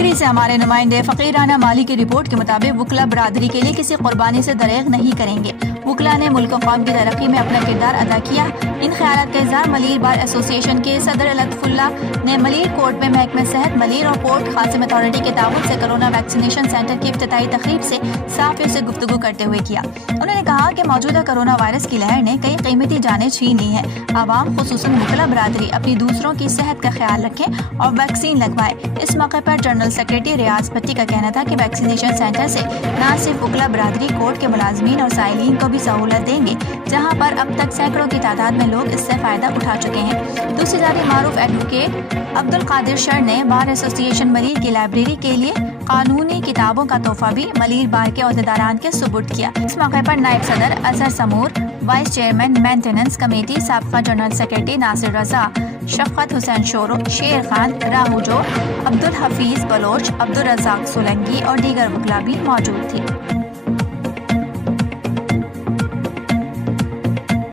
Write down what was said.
Degree سے ہمارے نمائندے فقیرانہ مالی کی رپورٹ کے مطابق وکلاء برادری کے لیے کسی قربانی سے دریغ نہیں کریں گے۔ وکلاء نے ملک و قوم کی ترقی میں اپنا کردار ادا کیا۔ ان خیالات کا اظہار ملیر بار ایسوسی ایشن کے صدر لطف اللہ نے ملیر کورٹ میں محکمہ صحت ملیر اور پورٹ قاسم اتھارٹی کے تعاون سے کرونا ویکسینیشن سینٹر کی افتتاحی تقریب سے صحافیوں سے گفتگو کرتے ہوئے کیا۔ انہوں نے کہا کہ موجودہ کرونا وائرس کی لہر نے کئی قیمتی جانیں چھین لی ہیں۔ عوام خصوصاً وکلاء برادری اپنی دوسروں کی صحت کا خیال رکھیں اور ویکسین لگوائیں۔ اس موقع پر جنرل سیکریٹری ریاض بھٹی کا کہنا تھا کہ ویکسینیشن سینٹر سے نہ صرف وکلاء برادری کورٹ کے ملازمین اور سائلین کو بھی سہولت دیں گے، جہاں پر اب تک سینکڑوں کی تعداد میں لوگ اس سے فائدہ اٹھا چکے ہیں۔ دوسری جانب معروف ایڈوکیٹ عبدالقادر شر نے بار ایسوسی ایشن ملیر کی لائبریری کے لیے قانونی کتابوں کا تحفہ بھی ملیر بار کے عہدیداران کے سپرد کیا۔ اس موقع پر نائب صدر Azhar Samoor, vice chairman maintenance committee سابقہ جنرل سیکریٹری ناصر رضا، شفقت حسین شورو، شیر خان راہوجو، عبدالحفیظ بلوچ، عبدالرزاق سولنگی اور دیگر وکلاء بھی موجود تھے۔